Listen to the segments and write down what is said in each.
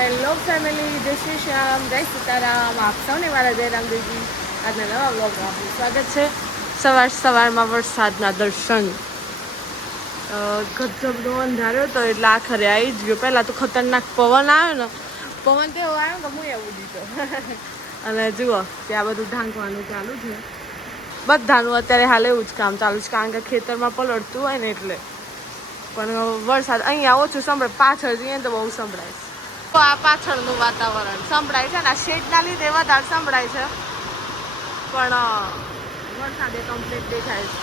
Hello family, જય શ્રી શ્યામ, જય સીતારામ. આપ સૌને મારા જય રામદેવજી આજના નવા વ્લોગમાં આપનું સ્વાગત છે. સવારમાં વરસાદના દર્શન. ગજબનો અંધાર્યો હતો એટલે આખરે આવી જ ગયો. પહેલાં તો ખતરનાક પવન આવ્યો ને, પવન તો એવો આવ્યો કે હું એવું દીધો. અને જુઓ ત્યાં બધું ઢાંકવાનું ચાલુ છે. બધાનું અત્યારે હાલ એવું જ કામ ચાલુ છે, કારણ કે ખેતરમાં પલળતું હોય ને એટલે. પણ વરસાદ અહીંયા ઓછું સંભળાય, પાછળ જઈએ તો બહુ સંભળાય છે. તો આ પાછળનું વાતાવરણ સંભળાય છે ને, આ શેડના લીધે વધારે સંભળાય છે, પણ વરસાદે કમ્પ્લીટ દેખાય છે.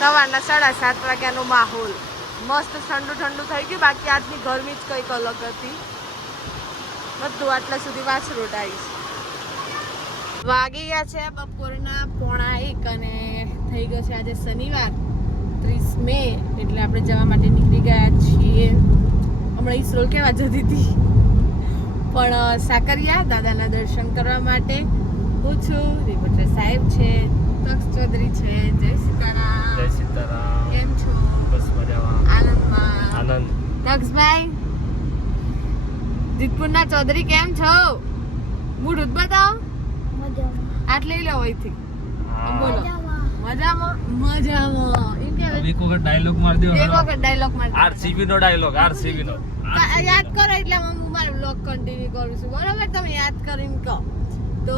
સવારના 7:30 વાગ્યાનો માહોલ મસ્ત ઠંડુ ઠંડુ થઈ ગયું. બાકી આજની ગરમી જ કંઈક અલગ હતી. બધું આટલા સુધી વાછરોટ આવી છે. વાગી ગયા છે બપોરના 1:45 અને થઈ ગયો છે આજે શનિવાર 30 મે, એટલે આપણે જવા માટે નીકળી ગયા છીએ. હમણાં ઈસરોલ કેવા જતી હતી, પણ સાકરિયા દાદાના દર્શન કરવા માટે હું છું. રિપોર્ટર સાહેબ છે, તક્ષ ચૌધરી છે. જય સીતારામ. જય સીતારામ. કેમ છો? બસ મજામાં. આનંદમાં. આનંદ. તક્ષભાઈ, જીતપુરના ચૌધરી કેમ છો? મૂળ બતાવો. આટ લઈ લો અહીંથી. બોલો. મજામાં મજામાં. એમ કે એક વખત ડાયલોગ માર દો. એક વખત ડાયલોગ માર. આરસીબી નો ડાયલોગ, આરસીબી નો. યાદ કરો એટલે હું મારો વ્લોગ કન્ટિન્યુ કરું છું. બરાબર, તમે યાદ કરીને કહો. તો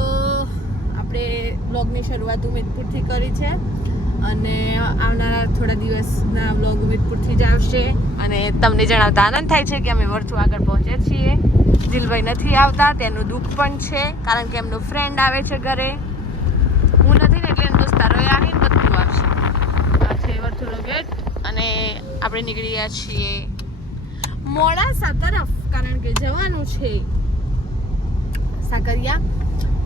આપણે વ્લોગની શરૂઆત ઉમેદપુરથી કરી છે અને આવનારા થોડા દિવસના વ્લોગ ઉમેદપુરથી જ આવશે. અને તમને જણાવતા આનંદ થાય છે કે અમે વર્થુ આગળ પહોંચ્યા છીએ. દિલભાઈ નથી આવતા, તેનું દુઃખ પણ છે, કારણ કે એમનો ફ્રેન્ડ આવે છે ઘરે. હું નથી ને એટલે એમ દોસ્તારો આવીને બધું આવશે. આ છે વર્થુનો ગેટ અને આપણે નીકળી ગયા છીએ મોડાસા તરફ, કારણ કે જવાનું છે સાકરિયા.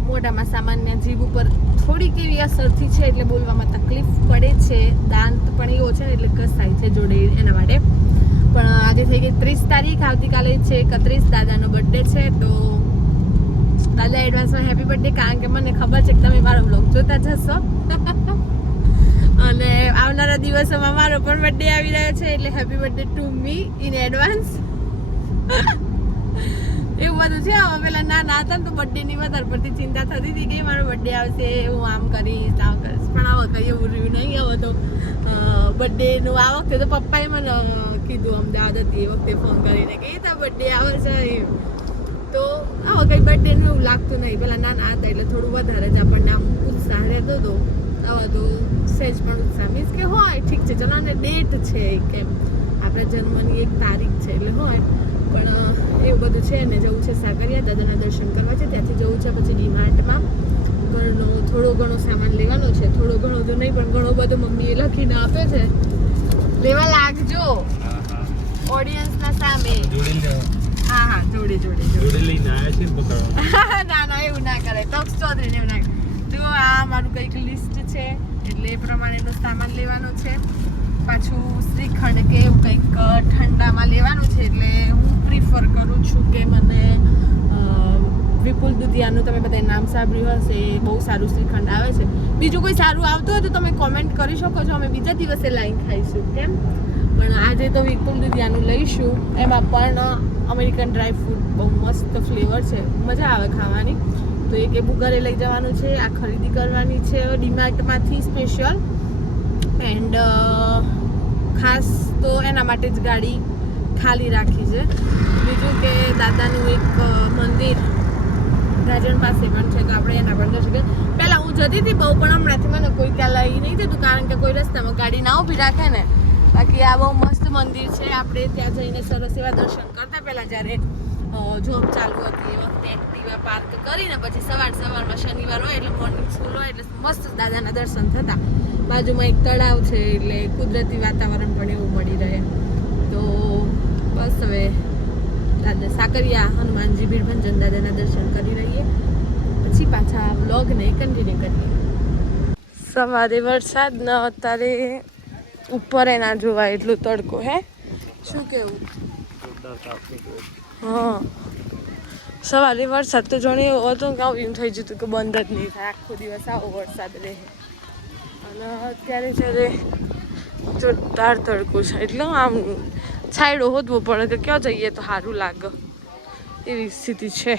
મોઢામાં સામાન્ય જીભ ઉપર થોડીક એવી અસરથી છે એટલે બોલવામાં તકલીફ પડે છે. દાંત પણ એવો છે ને એટલે ઘસાય છે જોડે, એના માટે. પણ આજે થઈ ગઈ 30 તારીખ, આવતીકાલે છે 31, દાદાનો બર્થડે છે. તો દાદા એડવાન્સમાં હેપી બર્થડે, કારણ કે મને ખબર છે કે તમે મારો વ્લોગ જોતા જશો. અને આવનારા દિવસોમાં મારો પણ બર્થડે આવી રહ્યો છે, એટલે happy birthday to me in advance. એવું બધું છે. હવે પેલા નાના હતા ને તો બર્થડેની વધારે પડતી ચિંતા થતી હતી કે મારો બર્થડે આવશે, હું આમ કરીશ આમ કરીશ. પણ આ વખતે એવું રહ્યું નહીં. હવે તો બર્થડેનું આ વખતે તો પપ્પાએ મને કીધું, અમદાવાદ હતી એ વખતે ફોન કરીને કે તારા બર્થડે આવે છે એમ. તો આ વખતે બર્થડેનું એવું લાગતું નહીં. પેલા નાના હતા એટલે થોડું વધારે જ આપણને આમ ઉત્સાહ રહેતો હતો. હવે તો સહેજ પણ ઉત્સાહ મીન્સ કે હોય ઠીક છે, ચલો ને ડેટ છે કેમ આપણા જન્મની એક તારીખ છે એટલે હોય, પણ એવું બધું છે. ને જવું છે સાકરિયા, દાદાના દર્શન કરવા છે. ત્યાંથી જવું છે પછી ડીમાર્ટમાં ઘરનો થોડો ઘણો સામાન લેવાનો છે. થોડો ઘણો તો નહીં પણ ઘણો બધો મમ્મીએ લખીને આપે છે. લેવા લાગજો ઓડિયન્સના સામે. હા જોડે લઈને આવ્યા છે પકડવા. ના એવું ના કરે. તક્ષ ચૌધરીને એવું ના કરે. તો આ મારું કંઈક લિસ્ટ છે, એટલે એ પ્રમાણેનો સામાન લેવાનો છે. પાછું શ્રીખંડ કે એવું કંઈક ઠંડામાં લેવાનું છે, એટલે હું પ્રિફર કરું છું કે મને વિપુલ દુધિયાનું તમે બધાએ નામ સાંભળ્યું હશે, એ બહુ સારું શ્રીખંડ આવે છે. બીજું કોઈ સારું આવતું હોય તો તમે કોમેન્ટ કરી શકો છો, અમે બીજા દિવસે લાઈન ખાઈશું કેમ. પણ આજે તો વિપુલ દુધિયાનું લઈશું. એમાં પણ અમેરિકન ડ્રાય ફ્રૂટ બહુ મસ્ત ફ્લેવર છે, મજા આવે ખાવાની. તો એક એવું ઘરે લઈ જવાનું છે. આ ખરીદી કરવાની છે ડીમાર્ટમાંથી સ્પેશિયલ. એન્ડ ખાસ તો એના માટે જ ગાડી ખાલી રાખી છે. બીજું કે દાદાનું એક મંદિર ગાજણ પાસે પણ છે, તો આપણે એના પણ દર્શન કરીએ. પહેલાં હું જતી હતી બહુ, પણ હમણાંથી મને કોઈ ત્યાં લઈ નહીં જતું, કારણ કે કોઈ રસ્તામાં ગાડી ના ઊભી રાખે ને. બાકી આ બહુ મસ્ત મંદિર છે. આપણે ત્યાં જઈને સરસ એવા દર્શન કરતા. પહેલાં જ્યારે જોબ ચાલુ હતી એ વખતે એક્ટિવા પાર્ક કરીને પછી સવારમાં શનિવાર હોય એટલે મોર્નિંગ સ્કૂલ હોય એટલે મસ્ત દાદાના દર્શન થતા. બાજુમાં એક તળાવ છે એટલે કુદરતી વાતાવરણ પણ એવું મળી રહે. તો બસ હવે દાદા સાકરિયા હનુમાનજી ભીડભંજન દાદાના દર્શન કરી રહીએ, પછી પાછા વ્લોગને કન્ટિન્યુ કરીએ. સવારે વરસાદ ન, અત્યારે ઉપર ના જોવાય એટલું તડકો. હે શું કેવું? હા, સવારે વરસાદ તો જાણે એવો હતો કે આવું એમ થઈ જતું કે બંધ જ નહીં થાય, આખો દિવસ આવો વરસાદ રહે. અને અત્યારે જ્યારે જોરદાર તડકો છે એટલે આમ છાંયડો હોદવો પડે કે ક્યાં જઈએ તો સારું લાગે એવી સ્થિતિ છે.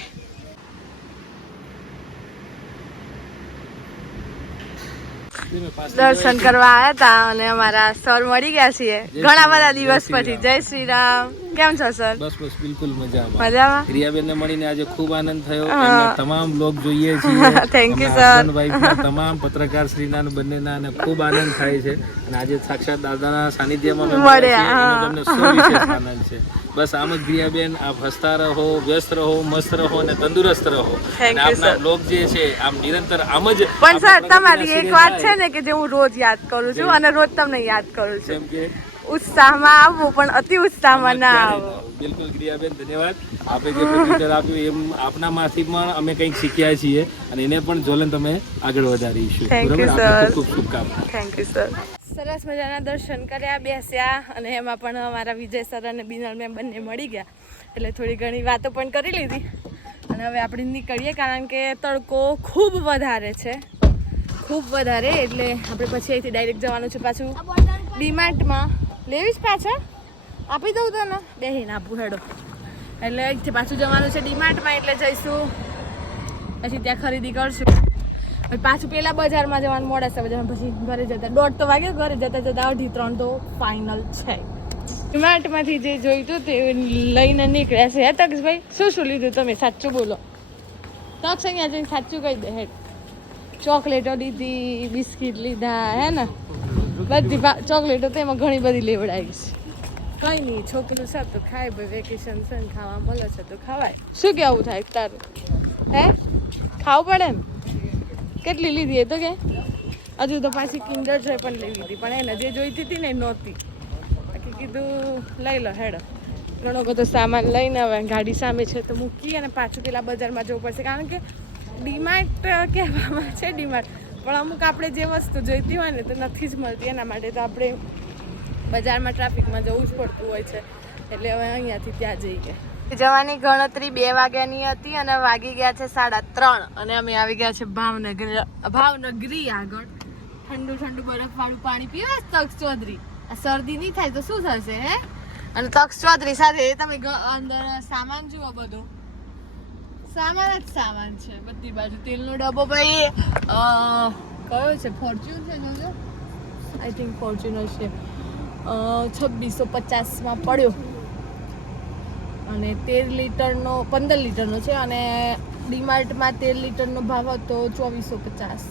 દર્શન કરવા આવ્યા હતા અને અમારા સર મળી ગયા છીએ ઘણા બધા દિવસ પછી. જય શ્રી રામ. કેમ છો સર? બસ બસ બિલકુલ મજામાં. મજામાં. રિયાબેન ને મળીને આજે ખૂબ આનંદ થયો. એમના તમામ બ્લોગ જોઈએ છીએ. Thank you sir. વાઈફના તમામ પત્રકાર શ્રીના બંનેના અને ખૂબ આનંદ થાય છે અને આજે સાક્ષાત દાદાના સાનિધ્યમાં અમે મળ્યા છીએ એનો તમને સો વિશેષ આનંદ છે. બસ આમ જ રિયાબેન આપ હસતા રહો, વ્યસ્ત રહો, મસ્ત રહો અને તંદુરસ્ત રહો. અને આપના બ્લોગ જે છે આમ નિરંતર આમ જ. પણ સર તમારી એક વાત છે ને કે જે હું રોજ યાદ કરું છું અને રોજ તમને યાદ કરું છું. જેમ કે ઉત્સાહમાં આવવું પણ અતિ ઉત્સાહમાં ના આવવું. બિલકુલ ક્રિયાબેન ધન્યવાદ. આપે જે પ્રત્યુત્તર આપ્યું એમ આપનામાંથી પણ અમે કંઈક શીખ્યા છીએ અને એને પણ જ્વલન તમે આગળ વધારીશું. થેન્ક યુ બરાબર. સર. ખૂબ શુભકામના. Thank you sir. સરસ મજાના દર્શન કર્યા, બેસ્યા અને એમાં પણ અમારા વિજય સર અને બિનલ મેમ બંને મળી ગયા એટલે થોડી ઘણી વાતો પણ કરી લીધી અને હવે આપણે નીકળીએ કારણ કે તડકો ખૂબ વધારે છે, ખૂબ વધારે. એટલે આપણે પછી અહીંથી ડાયરેક્ટ જવાનું છે પાછું ડીમાર્ટમાં. લેવીશ પાછળ આપી દઉં તો ને બેહીને આપું હેડો. એટલે અહીંથી પાછું જવાનું છે ડીમાર્ટમાં એટલે જઈશું પછી ત્યાં ખરીદી કરશું. હવે પાછું પેલા બજારમાં જવાનું મોડાસા બજારમાં પછી ઘરે જતા 1:30 તો વાગ્યો. ઘરે જતા જતા 2:30-3 તો ફાઇનલ છે. ડીમાર્ટમાંથી જે જોઈતું તે લઈને નીકળ્યા છે. હે તક્ષભાઈ શું શું લીધું તમે સાચું બોલો. તક્ષ અહીંયા જઈને સાચું કહી દે. હેડ ચોકલેટો લીધી, બિસ્કિટ લીધા, હે ને બધી ચોકલેટો તો એમાં ઘણી બધી લેવડાવીશ. કંઈ નહીં, છોકરું છે તો ખાય ભાઈ. વેકેશન છે ને ખાવા મળે છે તો ખવાય. શું કેવું થાય તારું? હે ખાવું પડે ને. કેટલી લીધી એ તો કે હજુ તો પાછી કિન્ડર જોય પણ લેવી હતી પણ એને જે જોઈતી હતી ને એ નહોતી. બાકી કીધું લઈ લો હેડો. ઘણો બધો સામાન લઈને હવે ગાડી સામે છે તો મૂકી અને પાછું પેલા બજારમાં જવું પડશે કારણ કે ડીમાર્ટ કહેવામાં છે ડીમાર્ટ પણ અમુક આપણે જે વસ્તુ જોઈતી હોય ને તો નથી જ મળતી. એના માટે તો આપણે બજારમાં ટ્રાફિકમાં જવું જ પડતું હોય છે એટલે હવે અહીંયાથી ત્યાં જઈએ. જવાની ગણતરી 2 વાગ્યાની હતી અને વાગી ગયા છે 3:30 અને અમે આવી ગયા છે ભાવનગરી આગળ. ઠંડુ ઠંડુ બરફવાળું પાણી પીવા તક્ષ ચૌધરી. આ શરદી નહીં થાય તો શું થશે હે? અને તક્ષ ચૌધરી સાથે તમે અંદર સામાન જુઓ, બધો સામાન જ સામાન છે બધી બાજુ. તેલનો ડબ્બો ભાઈ કયો છે? ફોર્ચ્યુન છે જોજો. આઈ થિંક ફોર્ચ્યુનર છે. 2650માં પડ્યો અને 13 લીટરનો 15 લીટરનો છે અને ડીમાર્ટમાં 13 લીટરનો ભાવ હતો 2450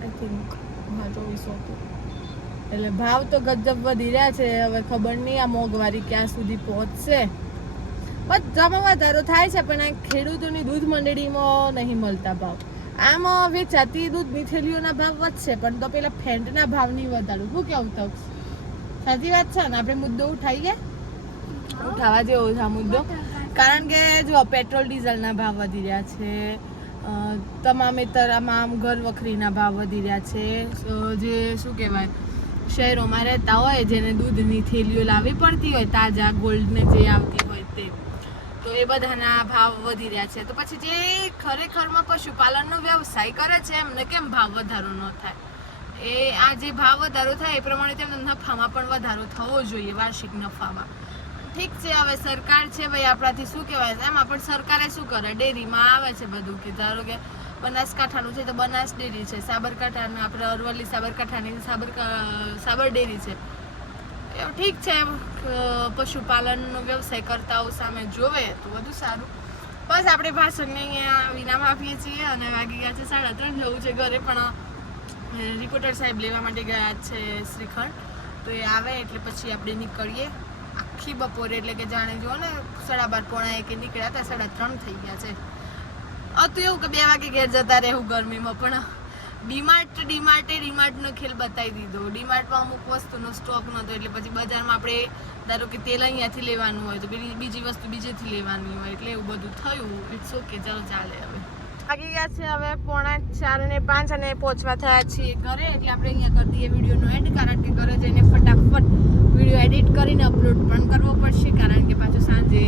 આઈ થિંક. હા 2400 હતો. એટલે ભાવ તો ગજબ વધી રહ્યા છે. હવે ખબર નહીં આ મોંઘવારી ક્યાં સુધી પહોંચશે. બધામાં વધારો થાય છે પણ આ ખેડૂતોની દૂધ મંડળીમાં નહીં મળતા ભાવ. આમ વેચાતી દૂધની થેલીઓના ભાવ વધશે પણ તો પેલા ફેન્ટના ભાવ નહીં વધારું. શું કેવું તક? સાચી વાત છે ને. આપણે મુદ્દો ઉઠાવીએ, ઉઠાવવા જેવો છે આ મુદ્દો કારણ કે જો પેટ્રોલ ડીઝલના ભાવ વધી રહ્યા છે, તમામ ઘર વખરીના ભાવ વધી રહ્યા છે. જે શું કહેવાય શહેરોમાં રહેતા હોય જેને દૂધની થેલીઓ લાવવી પડતી હોય તાજા ગોલ્ડને જે આવતી હોય તે તો એ બધાના ભાવ વધી રહ્યા છે. તો પછી જે ખરેખરમાં પશુપાલનનો વ્યવસાય કરે છે એમને કેમ ભાવ વધારો ન થાય? એ આ જે ભાવ વધારો થાય એ પ્રમાણે તેમના નફામાં પણ વધારો થવો જોઈએ, વાર્ષિક નફામાં. ઠીક છે હવે સરકાર છે ભાઈ આપણાથી શું કહેવાય એમાં પણ સરકારે શું કરે ડેરીમાં આવે છે બધું કે ધારો કે બનાસકાંઠાનું છે તો બનાસ ડેરી છે, સાબરકાંઠાના આપણે અરવલ્લી સાબરકાંઠાની સાબર ડેરી છે. એવું ઠીક છે પશુપાલનનો વ્યવસાય કરતાઓ સામે જોવે તો વધુ સારું. બસ આપણે ભાષણને અહીંયા વિરામ આપીએ છીએ અને વાગી ગયા છે 3:30. જવું છે ઘરે પણ રિપોર્ટર સાહેબ લેવા માટે ગયા છે શ્રીખંડ તો એ આવે એટલે પછી આપણે નીકળીએ. આખી બપોરે એટલે કે જાણે જો ને 12:30 નીકળ્યા હતા 3:30 થઈ ગયા છે. હતું એવું કે 2 વાગે ઘેર જતા રહેવું ગરમીમાં પણ ડીમાર્ટનો ખેલ બતાવી દીધો. ડીમાર્ટમાં અમુક વસ્તુનો સ્ટોક નહોતો એટલે પછી બજારમાં આપણે ધારો કે તેલ અહીંયાથી લેવાનું હોય તો બીજી વસ્તુ બીજેથી લેવાની હોય એટલે એવું બધું થયું. ઇટ્સ ઓકે, ચાલો ચાલે. હવે વાગી ગયા છે હવે 4:45 અને પહોંચવા થયા છીએ ઘરે એટલે આપણે અહીંયા કરી દઈએ વિડીયોનો એન્ડ કારણ કે ઘરે જઈને ફટાફટ વિડીયો એડિટ કરીને અપલોડ પણ કરવો પડશે કારણ કે પાછું સાંજે